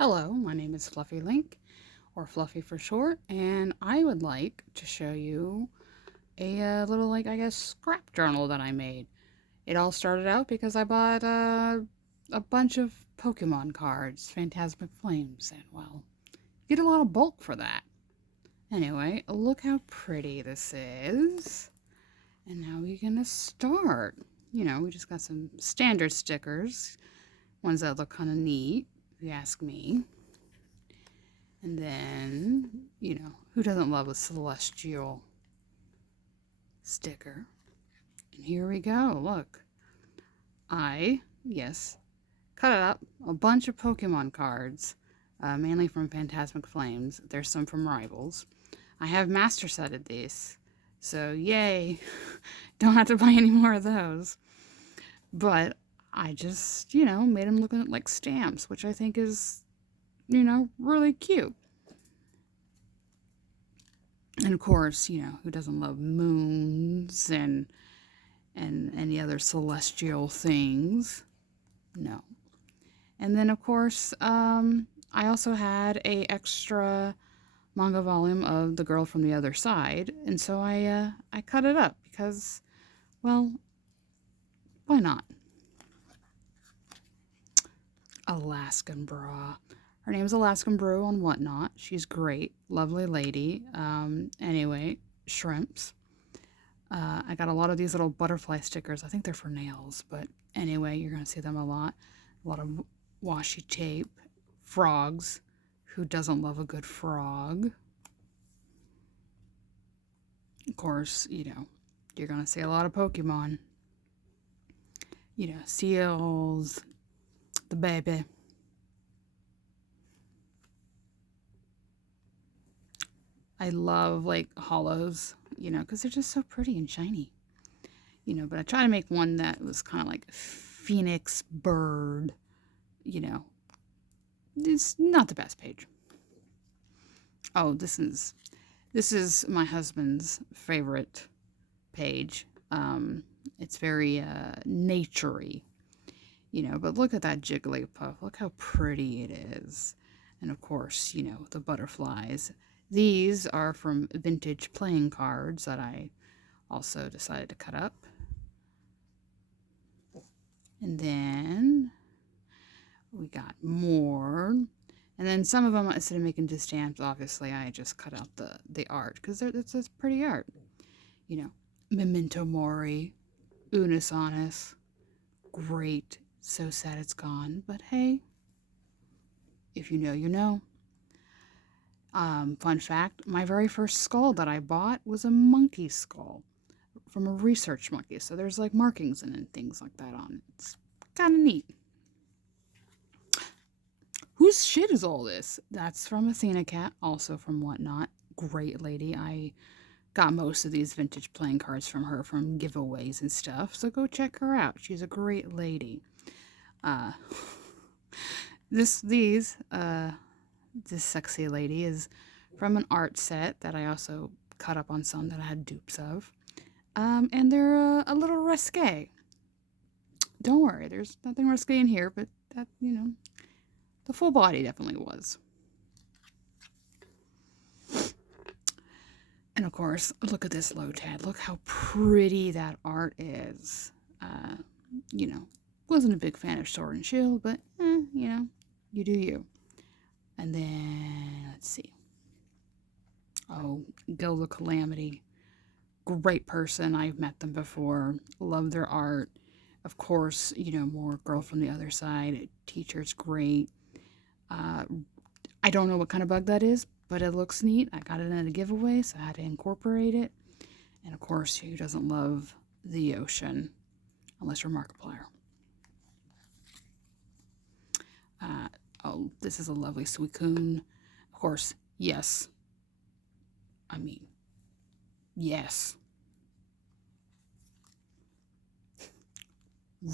Hello, my name is Fluffy Link, or Fluffy for short, and I would like to show you a little, I guess, scrap journal that I made. It all started out because I bought a bunch of Pokemon cards, Phantasmic Flames, and well, you get a lot of bulk for that. Anyway, look how pretty this is. And now we're gonna start. We just got some standard stickers, ones that look kind of neat, if you ask me. And then, who doesn't love a celestial sticker? And here we go. Look. Yes, cut up a bunch of Pokemon cards, mainly from Phantasmic Flames. There's some from Rivals. I have master setted these. So, yay. Don't have to buy any more of those. But I just, made them look like stamps, which I think is, really cute. And of course, who doesn't love moons and any other celestial things? No. And then of course, I also had a extra manga volume of The Girl from the Other Side, and so I cut it up because, well, why not? Alaskan Bra. Her name's Alaskan Brew on Whatnot. She's great, lovely lady. Anyway, shrimps. I got a lot of these little butterfly stickers. I think they're for nails, but anyway, you're going to see them a lot. A lot of washi tape, frogs. Who doesn't love a good frog? Of course, you're going to see a lot of Pokemon. Seals, the baby. I love hollows, because they're just so pretty and shiny. But I try to make one that was kind of like Phoenix bird, It's not the best page. Oh, this is my husband's favorite page. It's very naturey, but look at that Jigglypuff. Look how pretty it is. And of course, the butterflies. These are from vintage playing cards that I also decided to cut up. And then we got more. And then some of them, instead of making just stamps, obviously, I just cut out the art because it's pretty art. Memento Mori, Unus Annus. Great. So sad it's gone. But hey, if you know, you know. Fun fact, my very first skull that I bought was a monkey skull from a research monkey. So there's markings and things like that on it. It's kind of neat. Whose shit is all this? That's from Athena Cat, also from Whatnot. Great lady. I got most of these vintage playing cards from her from giveaways and stuff. So go check her out. She's a great lady. Uh, this sexy lady is from an art set that I also cut up on some that I had dupes of. And they're a little risque. Don't worry, there's nothing risque in here, but that, the full body definitely was. And of course, look at this Lotad. Look how pretty that art is. Wasn't a big fan of Sword and Shield, but, you do you. And then, let's see. Oh, Gilda Calamity. Great person. I've met them before. Love their art. Of course, more Girl from the Other Side. Teacher's great. I don't know what kind of bug that is, but it looks neat. I got it in a giveaway, so I had to incorporate it. And of course, who doesn't love the ocean? Unless you're Markiplier. Oh, this is a lovely Suicune. Of course, yes. Yes.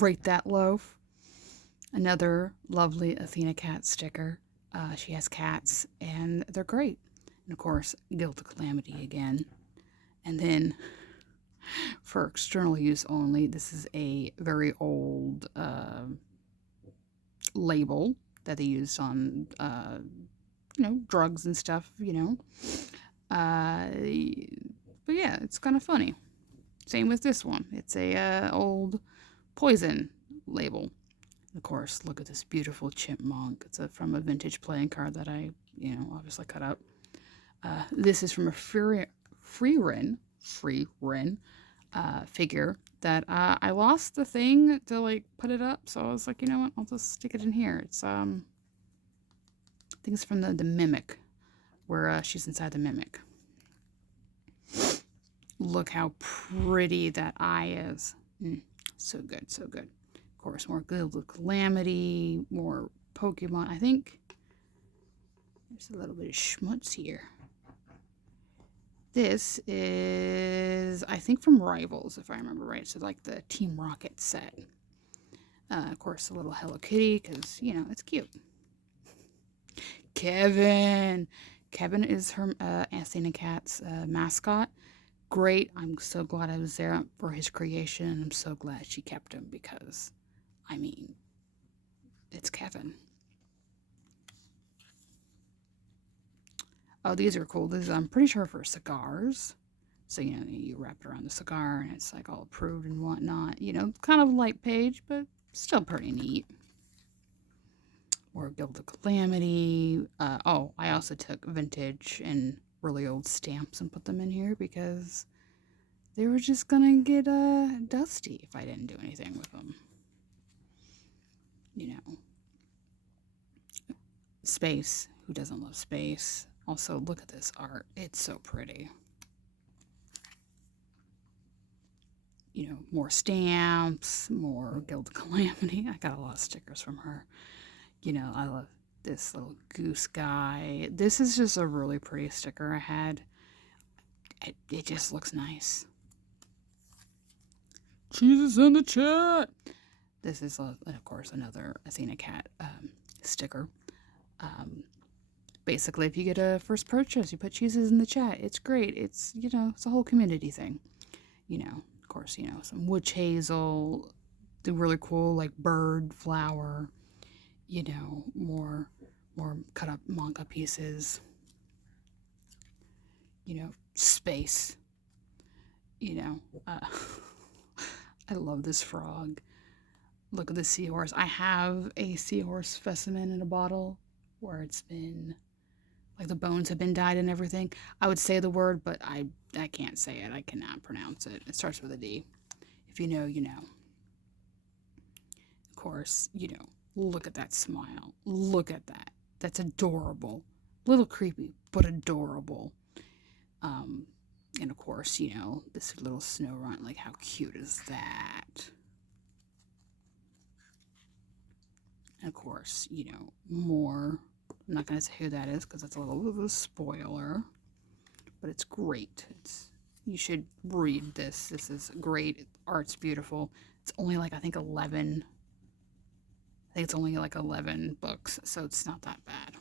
Rate that loaf. Another lovely Athena Cat sticker. She has cats, and they're great. And of course, Gilda Calamity again. And then, for external use only, this is a very old label that they used on, drugs and stuff, Uh, but yeah, it's kind of funny. Same with this one. It's a old Poison label. Of course, look at this beautiful chipmunk. It's from a vintage playing card that I, obviously cut up. This is from a free Ren figure that I lost the thing to like put it up, so I was like, you know what, I'll just stick it in here. It's I think it's from the Mimic, where she's inside the Mimic. Look how pretty that eye is. So good, so good. Of course, more Gilded Calamity, more Pokemon. I think there's a little bit of schmutz here. This is, I think, from Rivals, if I remember right. So, like the Team Rocket set. Of course, a little Hello Kitty, because, it's cute. Kevin. Kevin is her Athena Cat's mascot. Great. I'm so glad I was there for his creation, and I'm so glad she kept him because, it's Kevin. Oh, these are cool. These, I'm pretty sure, for cigars. So, you wrap it around the cigar and it's like all approved and whatnot. Kind of light page, but still pretty neat. Or Gilded Calamity. I also took vintage and really old stamps and put them in here because they were just gonna get dusty if I didn't do anything with them. Space. Who doesn't love space? Also, look at this art. It's so pretty. More stamps, more Gilded Calamity. I got a lot of stickers from her. I love this little goose guy. This is just a really pretty sticker I had. It just looks nice. Jesus in the chat. This is, of course, another Athena Cat sticker. Basically, if you get a first purchase, you put cheeses in the chat. It's great. It's, it's a whole community thing. Of course, some witch hazel, the really cool, like, bird flower, more cut up manga pieces, space, I love this frog. Look at the seahorse. I have a seahorse specimen in a bottle where it's been, like, the bones have been dyed and everything. I would say the word, but I can't say it. I cannot pronounce it. It starts with a D. If you know, you know. Of course, look at that smile. Look at that. That's adorable. A little creepy, but adorable. And of course, this little snow runt. Like, how cute is that? And of course, more. I'm not going to say who that is because that's a little bit of a spoiler. But it's great. You should read this. This is great. Art's beautiful. It's only like, I think 11. I think it's only like 11 books, so it's not that bad.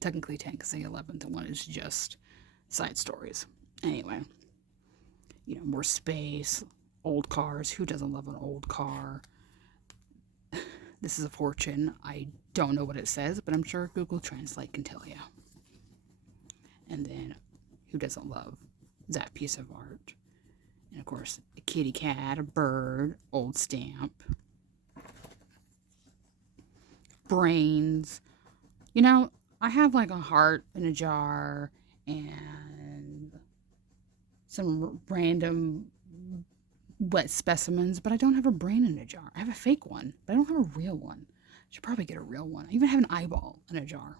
Technically 10 because the 11th one is just side stories. Anyway, more space, old cars. Who doesn't love an old car? This is a fortune. I don't know what it says, but I'm sure Google Translate can tell you. And then, who doesn't love that piece of art? And of course, a kitty cat, a bird, old stamp, brains. I have like a heart in a jar and some random wet specimens, but I don't have a brain in a jar. I have a fake one, but I don't have a real one. I should probably get a real one. I even have an eyeball in a jar.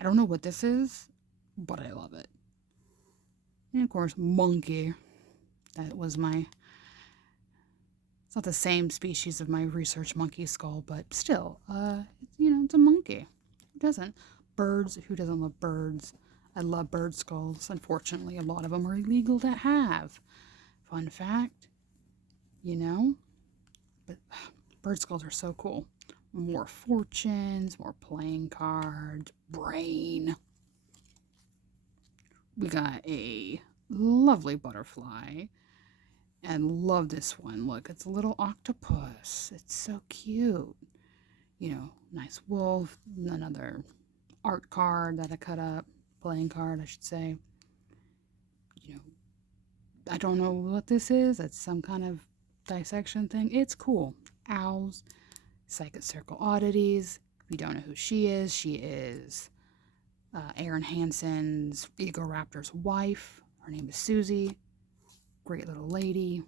I don't know what this is, but I love it. And of course, monkey. That was my... It's not the same species of my research monkey skull, but still, it's a monkey. Who doesn't? Birds. Who doesn't love birds? I love bird skulls. Unfortunately, a lot of them are illegal to have. Fun fact, But bird skulls are so cool. More fortunes, more playing cards, brain. We got a lovely butterfly. And love this one. Look, it's a little octopus. It's so cute. Nice wolf, another art card that I cut up, playing card, I should say. You know, I don't know what this is. It's some kind of dissection thing. It's cool. Owls, Psychic Circle Oddities. If you don't know who she is Aaron Hansen's Egoraptor's wife. Her name is Susie. Great little lady.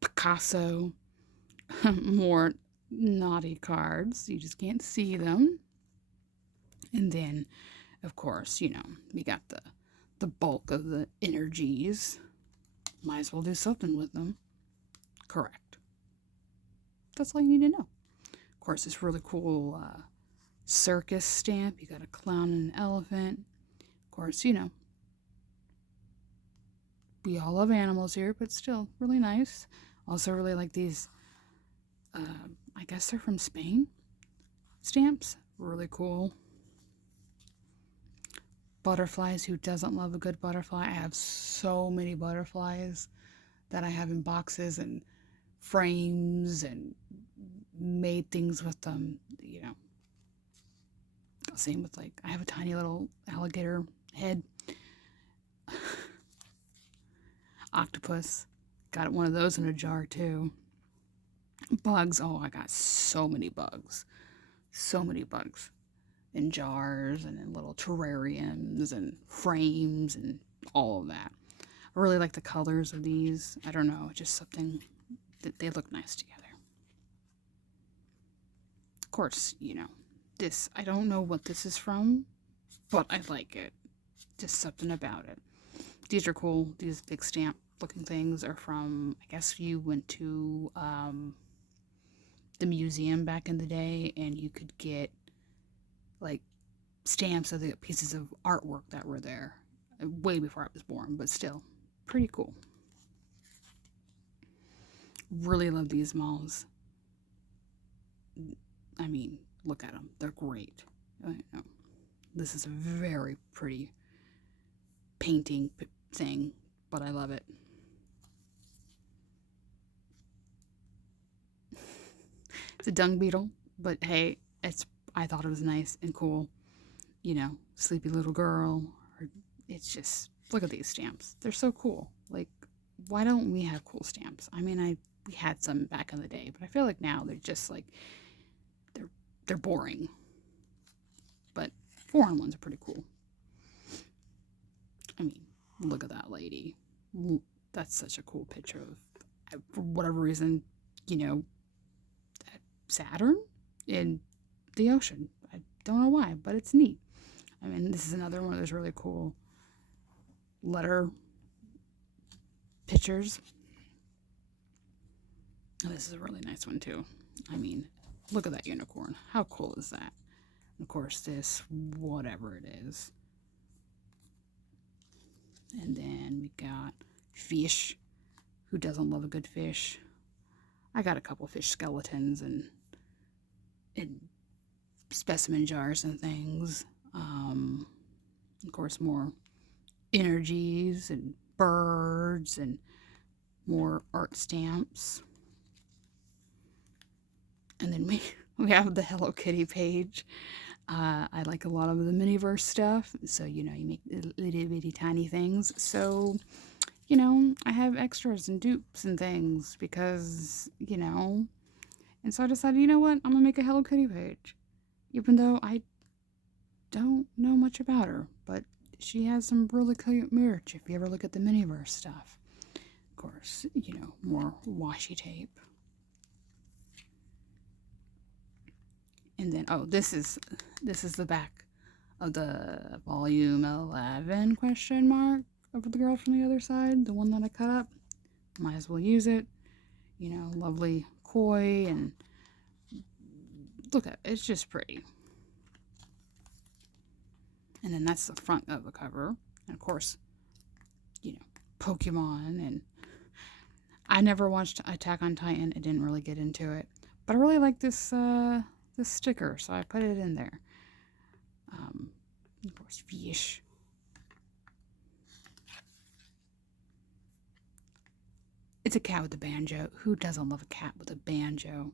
Picasso. More naughty cards. You just can't see them. And then, of course, we got the bulk of the energies. Might as well do something with them. Correct. That's all you need to know. Of course, this really cool circus stamp. You got a clown and an elephant. Of course, we all love animals here, but still really nice. Also, really like these. I guess they're from Spain. Stamps. Really cool. Butterflies. Who doesn't love a good butterfly? I have so many butterflies that I have in boxes and frames and made things with them. Same with I have a tiny little alligator head. Octopus. Got one of those in a jar too. Bugs. Oh, I got so many bugs. So many bugs. In jars and in little terrariums and frames and all of that. I really like the colors of these. I don't know, just something that they look nice together. Of course, this, I don't know what this is from, but I like it. Just something about it. These are cool. These big stamp looking things are from, I guess you went to the museum back in the day and you could get stamps of the pieces of artwork that were there way before I was born, but still pretty cool. Really love these malls. I mean, look at them. They're great. This is a very pretty painting thing, but I love it. It's a dung beetle, but hey, I thought it was nice and cool. Sleepy little girl. It's just, look at these stamps. They're so cool. Why don't we have cool stamps? I mean, we had some back in the day, but I feel like now they're just they're boring. But foreign ones are pretty cool. I mean, look at that lady. That's such a cool picture of, for whatever reason, Saturn in the ocean. I don't know why, but it's neat. I mean, this is another one of those really cool letter pictures. Oh, this is a really nice one too. I mean, look at that unicorn. How cool is that? And of course, this, whatever it is. And then we got fish. Who doesn't love a good fish? I got a couple fish skeletons and specimen jars and things. Of course, more energies and birds and more art stamps. And then we have the Hello Kitty page. I like a lot of the Miniverse stuff. So, you make little bitty tiny things. So, I have extras and dupes and things because, And so I decided, you know what? I'm going to make a Hello Kitty page. Even though I don't know much about her. But she has some really cute merch if you ever look at the Miniverse stuff. Of course, more washi tape. And then, this is the back of the volume 11 question mark of the girl from the other side, the one that I cut up. Might as well use it. Lovely koi, and look at it. It's just pretty. And then that's the front of the cover. And of course, Pokemon. And I never watched Attack on Titan. I didn't really get into it. But I really like this this sticker, so I put it in there. Of course, fish. It's a cat with a banjo. Who doesn't love a cat with a banjo?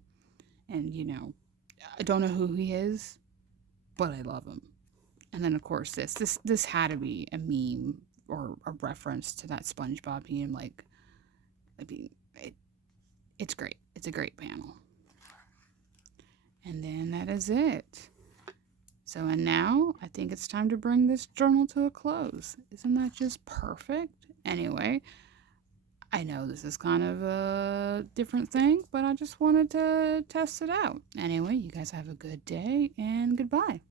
And, you know, I don't know who he is, but I love him. And then, of course, this had to be a meme or a reference to that SpongeBob meme. Like, I mean, it's great. It's a great panel. And then that is it. So, and now I think it's time to bring this journal to a close. Isn't that just perfect? Anyway, I know this is kind of a different thing, but I just wanted to test it out. Anyway, you guys have a good day and goodbye.